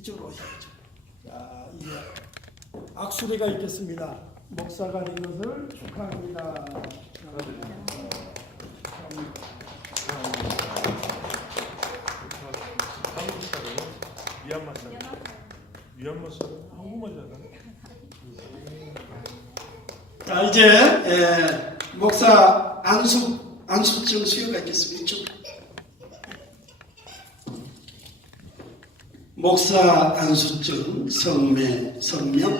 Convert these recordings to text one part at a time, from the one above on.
이쪽으로 오셔야죠. 자, 이제 악수리가 있겠습니다. 목사가 된 것을 축하합니다. 미얀마 사람, 미얀마 사람, 한국말 잘하네. 자, 이제 에, 목사 안수 안수증 수여가 있겠습니다. 이쪽. 목사 안수증 성매 성명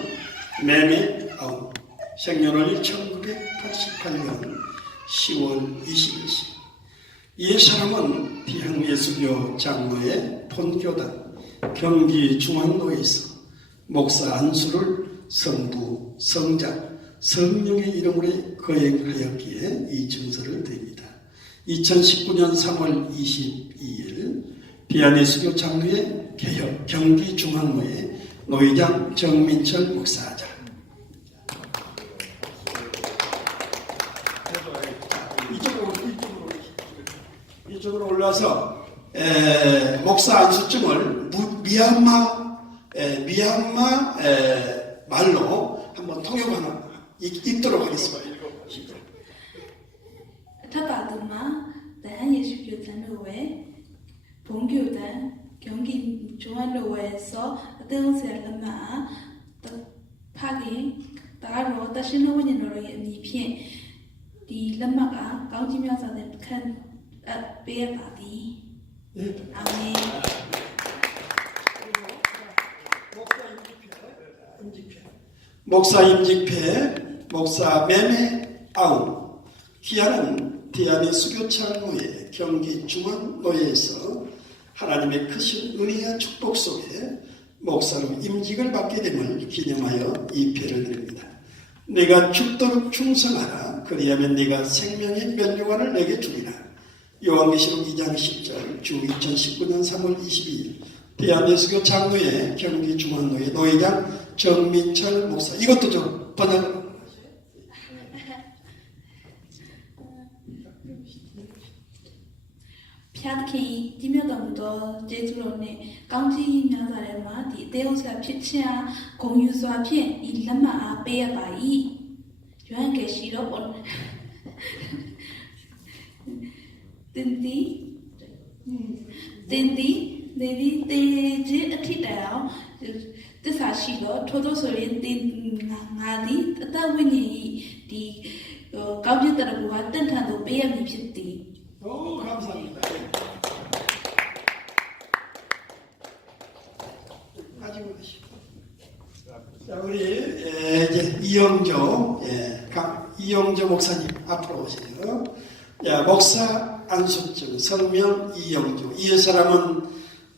매매 아홉 생년월 1988년 10월 20일씩 이 사람은 비항예수교 장로의 본교단 경기 중앙로에서 목사 안수를 성부, 성자, 성령의 이름으로 거행하였기에 이 증서를 드립니다. 2019년 3월 22일 비아네스교 장로의 개혁 경기 중앙로의 노회장 정민철 목사자. 이쪽으로 이쪽으로 이쪽으로 올라서 에, 목사 안수증을 무, 미얀마 에, 미얀마 에, 말로 한번 통역하나 읽, 읽도록 하겠습니다. 他把的吗？等下也是觉得咱这为。 봉규단 경기 중앙로에서 뜬세 르마 파기 따로 다시는 원인으로 미편 이 르마가 강지면서 큰 앞에 바디. 아멘. 목사 임직패, 목사 매매 아우, 기아는 대한민수교창로의 경기 중앙로에서 하나님의 크신 은혜와 축복 속에 목사로 임직을 받게 됨을 기념하여 이 패를 드립니다. 내가 죽도록 충성하라. 그리하면 네가 생명의 면류관을 내게 주리라. 요한계시록 2장 10절 주 2019년 3월 22일 대한예수교 장로회 경기 중앙노회 노회장 정민철 목사 이것도 좀 번역 ဖျားသခင်ကြီးမြတ်တော်မူသောကျေးဇူးတော်နှင့်ကောင်းကြီးများစွာထဲမှာဒီအသေးဥစ္စာဖြစ်ခြင်းအားဂုဏ်ယူစွာဖြင့်ဤလက်မှတ်အားပေးရပါ၏ယွမ်ကေရှိတော်ပေါ်တင်ဒီတင်ဒီနေဒီတေခြင်းအထိတိုင်အောင်သစ္စာရှိတော့ထို့သောဆိုရင်တင်ငါသည်အသက်ဝိညာဉ်၏ဒီဟိုကောင်းကျိုးတော်ကတန်ထန်သို့ပေးရမည်ဖြစ်သည် 오 감사합니다. 가지고 계시고. 자 우리 에, 이제 이영조 예, 강, 이영조 목사님 앞으로 오세요. 야 목사 안숙증 성명 이영조 이 사람은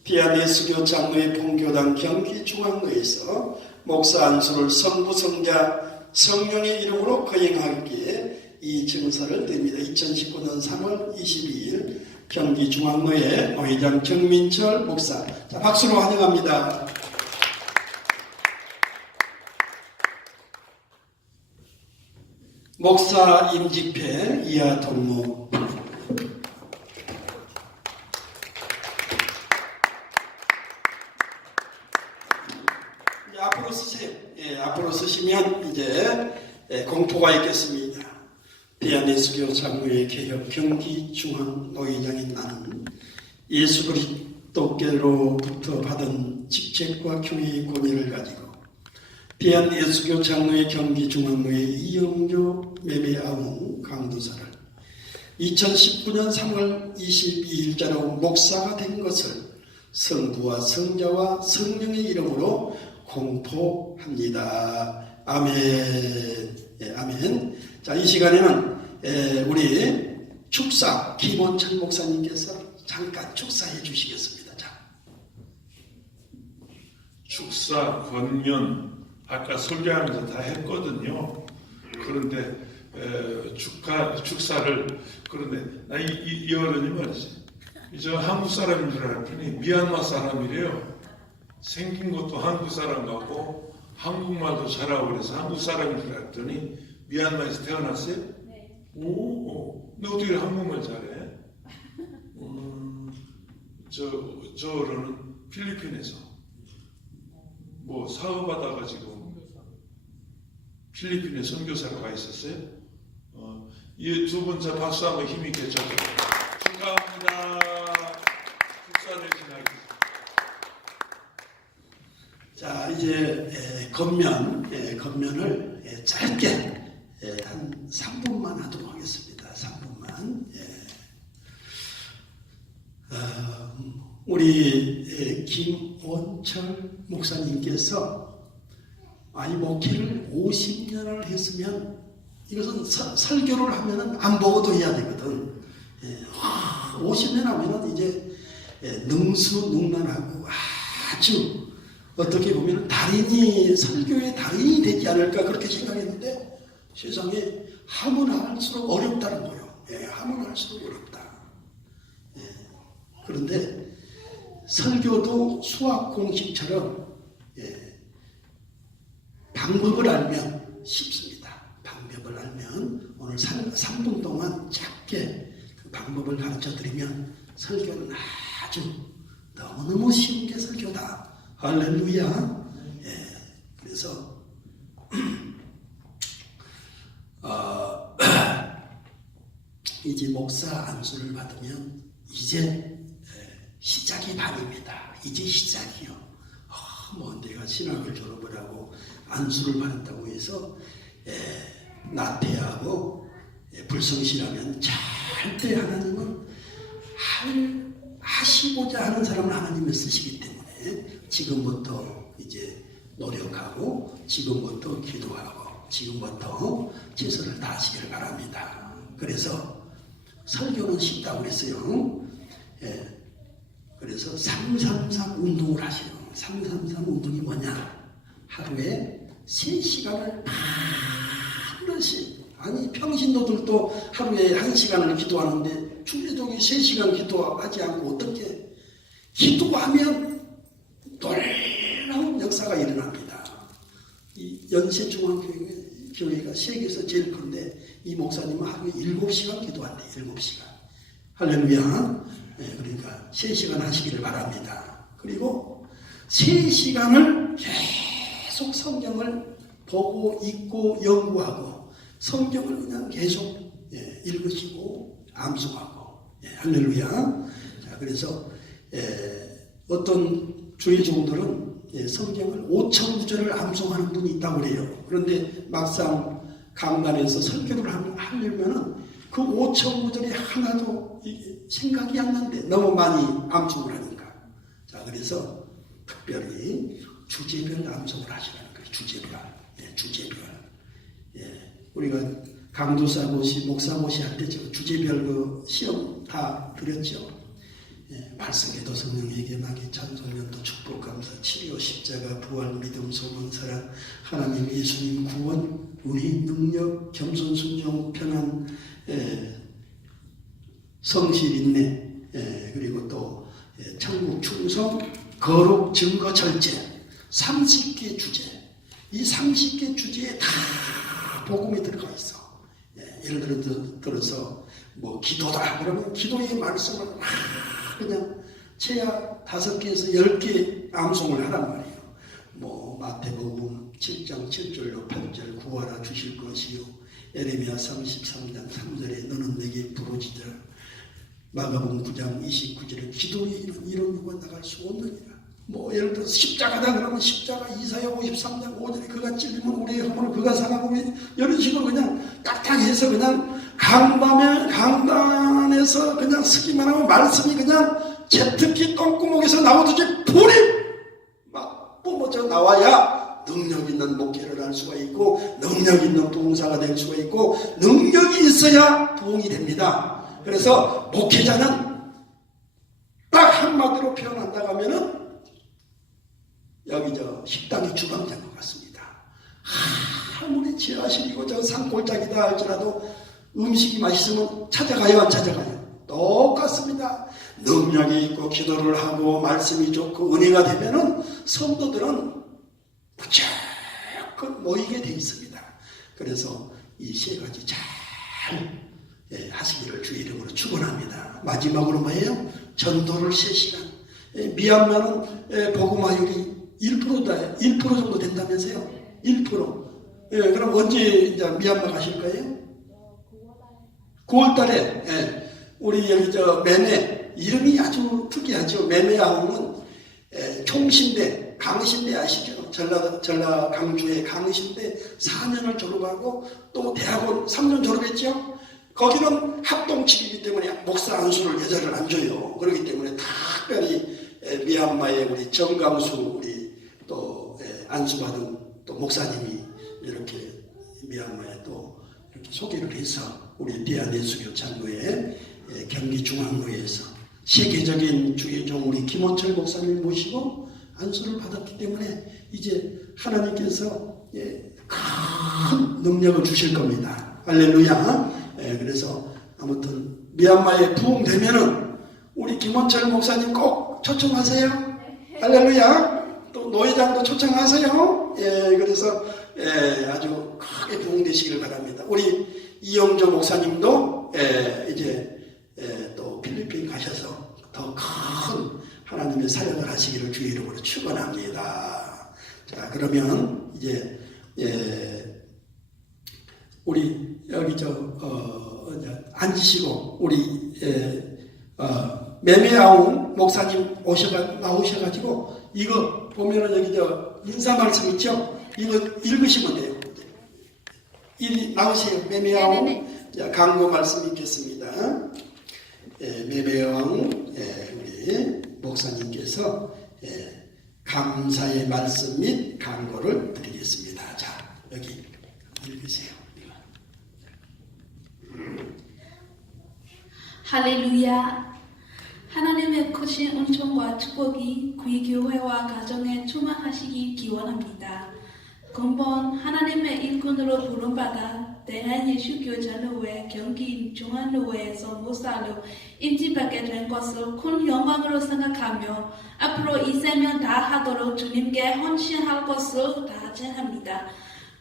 비아네스교 장로의 본교당 경기 중앙로에서 목사 안수를 성부 성자 성령의 이름으로 거행하기에 이 증서를 냅니다. 2019년 3월 22일 경기중앙로의 노회장 정민철 목사 자, 박수로 환영합니다. 목사 임직패 이하 동무 앞으로 쓰세요. 예, 앞으로 쓰시면 이제 예, 공포가 있겠습니다. 대한예수교 장로의 개혁 경기 중앙 노회장인 나는 예수 그리스도께로부터 받은 직책과 교회의 권위를 가지고 대한예수교 장로의 경기 중앙로의 이영조 매매아웅 강도사를 2019년 3월 22일자로 목사가 된 것을 성부와 성자와 성령의 이름으로 공포합니다. 아멘. 예, 아멘. 자, 이 시간에는 에, 우리 축사 김원철 목사님께서 잠깐 축사해 주시겠습니다. 자, 축사, 권면, 아까 설교하면서 다 했거든요. 그런데 에, 축하, 축사를 그런데 나이 이, 이 말이지. 저 한국 사람인 줄 알았더니 미얀마 사람이래요. 생긴 것도 한국 사람 같고 한국말도 잘하고 그래서 한국 사람인 줄 알았더니 미얀마에서 태어났어요? 네. 오, 너 어떻게 한국말 잘해? 음, 저, 저 어른은 필리핀에서 뭐 사업하다가 지금 필리핀에 선교사로 가 있었어요. 어, 이두 분자 박수 한번 힘있게 쳐줘. 축하합니다. 축사를 지나겠습니다. 자, 이제 에, 겉면, 에, 겉면을 에, 짧게 에, 한 3분만 하도록 하겠습니다. 3분만. 어, 우리 에, 김원철 목사님께서 아니 목회를 50년을 했으면 이것은 서- 설교를 하면은 안 보고도 해야 되거든. 예, 와, 50년 하면은 이제 예, 능수능란하고 아주 어떻게 보면 달인이 설교의 달인이 되지 않을까 그렇게 생각했는데 세상에 하면 할수록 어렵다는 거예요. 예, 하면 할수록 어렵다. 예, 그런데 설교도 수학 공식처럼 예, 방법을 알면 쉽습니다. 방법을 알면 오늘 3, 분 동안 짧게 그 방법을 가르쳐 드리면 설교는 아주 너무너무 쉬운 게 설교다. 할렐루야. 예, 그래서 어, 이제 목사 안수를 받으면 이제 에, 시작이 반입니다. 이제 시작이요. 아, 뭐 내가 신학을 졸업을 하고 안수를 받았다고 해서 에, 나태하고 에, 불성실하면 절대 하나님은 할, 하시고자 하는 사람을 하나님을 쓰시기 때문에 지금부터 이제 노력하고 지금부터 기도하고 지금부터 최선을 다하시기를 바랍니다. 그래서 설교는 쉽다고 그랬어요. 예. 그래서 333 운동을 하세요. 333 운동이 뭐냐? 하루에 3시간을 반드시 아니 평신도들도 하루에 1시간을 기도하는데 중리동이 3시간 기도하지 않고 어떻게 기도하면 놀라운 역사가 일어납니다. 이 연세중앙교회가 세계에서 제일 큰데 이 목사님은 하루에 7시간 기도한대 7시간 할렐루야 예, 그러니까 3시간 하시기를 바랍니다. 그리고 3시간을 계속 성경을 보고 읽고 연구하고 성경을 그냥 계속 예, 읽으시고 암송하고 예, 할렐루야. 자 그래서 예, 어떤 주의 종들은 예, 성경을 5천 구절을 암송하는 분이 있다고 그래요. 그런데 막상 강단에서 설교를 하- 하려면은 그 5천 구절이 하나도 이- 생각이 안 나는데 너무 많이 암송을 하니까. 자, 그래서 특별히 주제별 암송을 하시라는 거예요. 주제별. 예, 주제별. 예, 우리가 강도사 모시, 목사 모시 할 때 주제별 그 시험 다 드렸죠. 예, 말씀에도 성령에게 마귀 찬송연도 축복 감사 치료 십자가 부활 믿음 소망 사랑 하나님 예수님 구원 우리 능력 겸손 순종 편안 예, 성실 인내 예, 그리고 또 예, 천국 충성 거룩 증거 절제 30개 주제. 이 30개 주제에 다 복음이 들어가 있어. 예, 예를 들어, 들어서 뭐 기도다. 그러면 기도의 말씀을 막 그냥 최하 다섯 개에서 열 개 암송을 하란 말이에요. 뭐 마태복음 7장 7절로 8절 구하라 주실 것이요. 에레미야 33장 3절에 너는 내게 부르짖으라. 마가복음 9장 29절에 기도에 이런 이런 누가 나갈 수 없느니라. 뭐 예를 들어 십자가다 그러면 십자가 이사야 53장 5절에 그가 찔리면 우리의 허물을 그가 사하고 이런 식으로 그냥 딱딱해서 그냥 강담에 강단에서 그냥 쓰기만 하면 말씀이 그냥 제트기 똥구멍에서 나오듯이 불이 막 뿜어져 나와야 능력 있는 목회를 할 수가 있고 능력 있는 부흥사가 될 수가 있고 능력이 있어야 부흥이 됩니다. 그래서 목회자는 딱 한마디로 표현한다고 하면은 여기 저 식당이 주방장 것 같습니다. 아무리 지하실이고 저 산골짜기다 할지라도 음식이 맛있으면 찾아가요 안 찾아가요? 똑같습니다. 능력이 있고 기도를 하고 말씀이 좋고 은혜가 되면은 성도들은 무조건 모이게 돼 있습니다. 그래서 이 세 가지 잘 예, 하시기를 주의 이름으로 축원합니다. 마지막으로 뭐예요? 전도를 3시간. 예, 미얀마는 예, 복음화율이 1%다 1% 정도 된다면서요? 1%. 예, 그럼 언제 이제 미얀마 가실 거예요? 9월 달에 예, 우리 여기 저 매매 이름이 아주 특이하죠. 매매하고는 예, 총신대 강신대 아시죠? 전라 전라 강주의 강신대 4년을 졸업하고 또 대학원 3년 졸업했죠. 거기는 합동치이기 때문에 목사 안수를 여자를 안 줘요. 그렇기 때문에 특별히 에, 미얀마의 우리 정강수 우리 또 에, 안수받은 또 목사님이 이렇게 미얀마에 또 이렇게 소개를 해서 우리 대한예수교 장로회 에, 경기 중앙로에서 세계적인 주의종 우리 김원철 목사님 모시고 안수를 받았기 때문에 이제 하나님께서 예, 큰 능력을 주실 겁니다. 할렐루야. 예, 그래서 아무튼 미얀마에 부흥되면은 우리 김원철 목사님 꼭 초청하세요. 할렐루야. 또 노회장도 초청하세요. 예, 그래서 예, 아주 크게 부흥되시기를 바랍니다. 우리 이영조 목사님도 예, 이제 예, 또 필리핀 가셔서 더 큰 하나님의 사역을 하시기를 주의 이름으로 축원합니다. 자, 그러면 이제 예, 우리 여기 저 어, 앉으시고 우리 예, 어, 매매아웅 목사님 오셔가 나오셔가지고 이거 보면은 여기 저 인사 말씀 있죠? 이거 읽으시면 돼요. 이리 나오세요. 매매아웅 자, 광고 말씀 읽겠습니다. 예, 매매왕 예, 우리 목사님께서 예, 감사의 말씀 및 광고를 드리겠습니다. 자 여기 읽으세요. 할렐루야. 하나님의 크신 은총과 축복이 귀 교회와 가정에 충만하시기 기원합니다. 근본 하나님의 일꾼으로 부름받아 대한 예수교 장로회 경기 중앙로회에서 목사로 임직받게 된 것을 큰 영광으로 생각하며 앞으로 이 생명 다하도록 주님께 헌신할 것을 다짐합니다.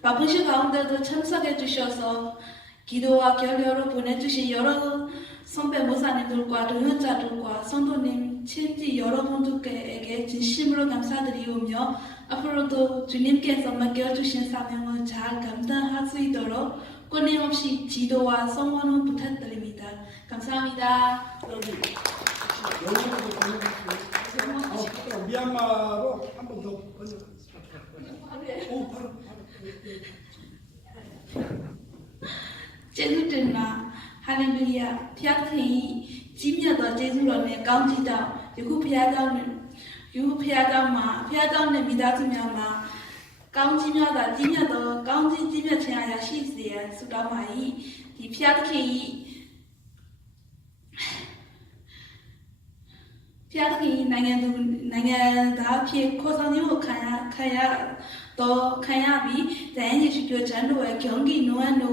바쁘신 가운데도 참석해 주셔서 기도와 결례로 보내주신 여러 선배 모사님들과 동현자들과 성도님 친지 여러분들께 진심으로 감사드리오며 앞으로도 주님께서 맡겨주신 사명을 잘 감당할 수 있도록 끊임없이 지도와 성원을 부탁드립니다. 감사합니다. 여기 어, 미얀마로 한 번 더 번역. 오 바로 바로. 제주 ဟာလေလုယာဖျားသခင်ဤကြီးမြတ်သောကျေးဇူးတော်နဲ့ကောင်းကြီးတောင်ယခုဖျားတောင်းနဲ့ယခုဖျားတောင်းမှာဖျားတောင်းနဲ့မိသားစုများမှာကောင်းကြီးများသာကြီးမြတ်သောကောင်းကြီးကြီးမြတ်ခြင်းအရာရှိစေရန်ဆုတောင်းပါ၏ဒီဖျားသခင်ဤဖျားသခင်ဤနိုင်ငံသူနိုင်ငံသားအဖြစ်ခေါ်ဆောင်ခြင်းကိုခံရခံရ 더 가야비 대니 지교 잔도에 경기 노안노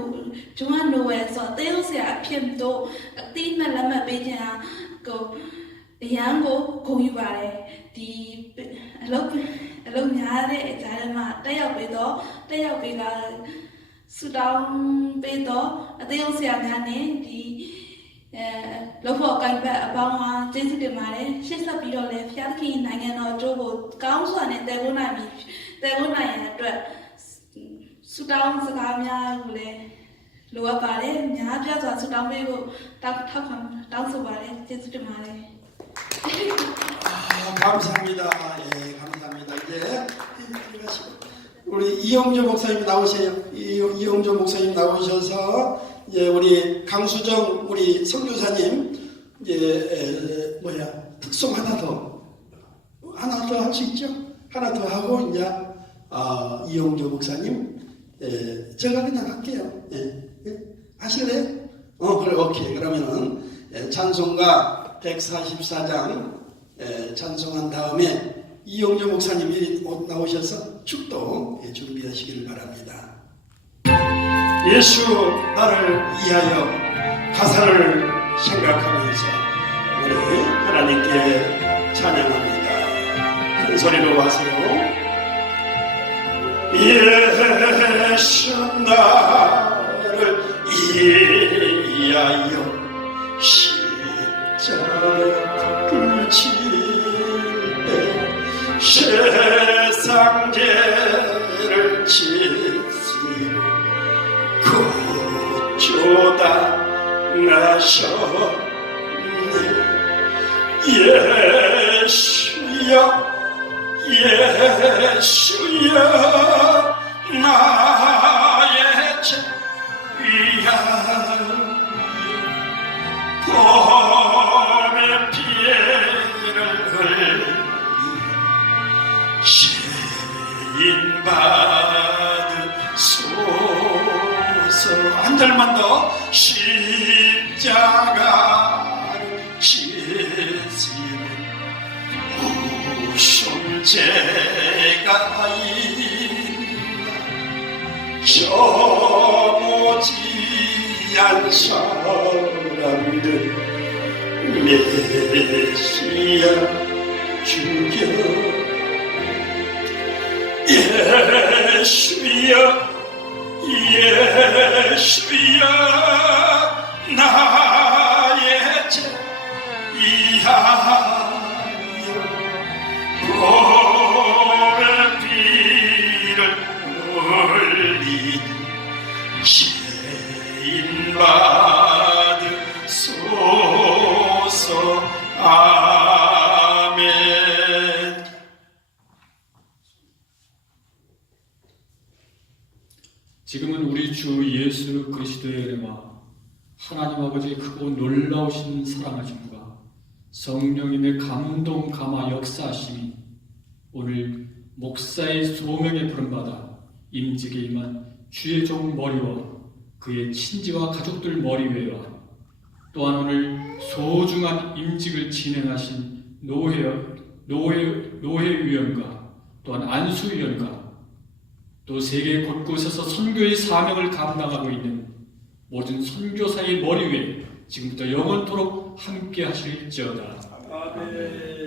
중안노에서 떼어서 앞임도 띠만 라마 베냐 고 양고 공유 바래 디 알록 알록 냐레 자르마 떼역 베도 떼역 베가 수당 베도 떼역 세야냐네 디လောက်ဖို့ကိုင်ဘက်အပေါင်းမှာကျေးဇူးတင်ပါတယ်ရှေ့ဆက်ပြီးတော့လည်းဖျားသခင်နိုင်ငံတော်ကျိုးကိုကောင်းစွာနဲ့တည်ဖို့နိုင်ပြီ တည်ဖို့နိုင်ရတဲ့အတွက်ဆူတောင်းစကားများကိုလည်းလိုအပ်ပါတယ်များပြစွာဆူတောင်းပေးဖို့တောင်းထောက်ခံတောင်းဆိုပါတယ်ကျေးဇူးတင်ပါတယ် 아, 감사합니다. 예, 감사합니다. 이제 들어가시고. 우리 이영조 목사님 나오세요. 이, 이영조 목사님 나오셔서 이제 우리 강수정 우리 선교사님 이제 에, 뭐야 특송 하나 더 하나 더 할 수 있죠? 하나 더 하고 이제 아, 이영조 목사님 예, 제가 그냥 할게요. 예, 예? 하실래요? 어 그래 오케이 그러면은 예, 찬송가 144장 예, 찬송한 다음에 이용조 목사님이 곧 나오셔서 축도 예, 준비하시기를 바랍니다. 예수 나를 위하여 가사를 생각하면서 우리 하나님께 찬양합니다. 큰 소리로 하세요. 예수 나를 이하여 십자를 지때 세상 죄를 지시로 구조당하셨네. 예수여 예수야 나의 죄야. 봄의 피를 흘리 죄인 받으소서. 한 절만 더. 십자가 우승죄가 있나 저모지한 사람들 메시아 죽여. 예수야 예수야 나의 죄 이하 하나님 아버지의 크고 놀라우신 사랑하심과 성령님의 감동 감화 역사하심이 오늘 목사의 소명에 부름받아 임직에 임한 주의 종 머리와 그의 친지와 가족들 머리 위에와 또한 오늘 소중한 임직을 진행하신 노회, 노회, 노회위원과 또한 안수위원과 또 세계 곳곳에서 선교의 사명을 감당하고 있는 모든 선교사의 머리 위에 지금부터 영원토록 함께 하실지어다. 아멘.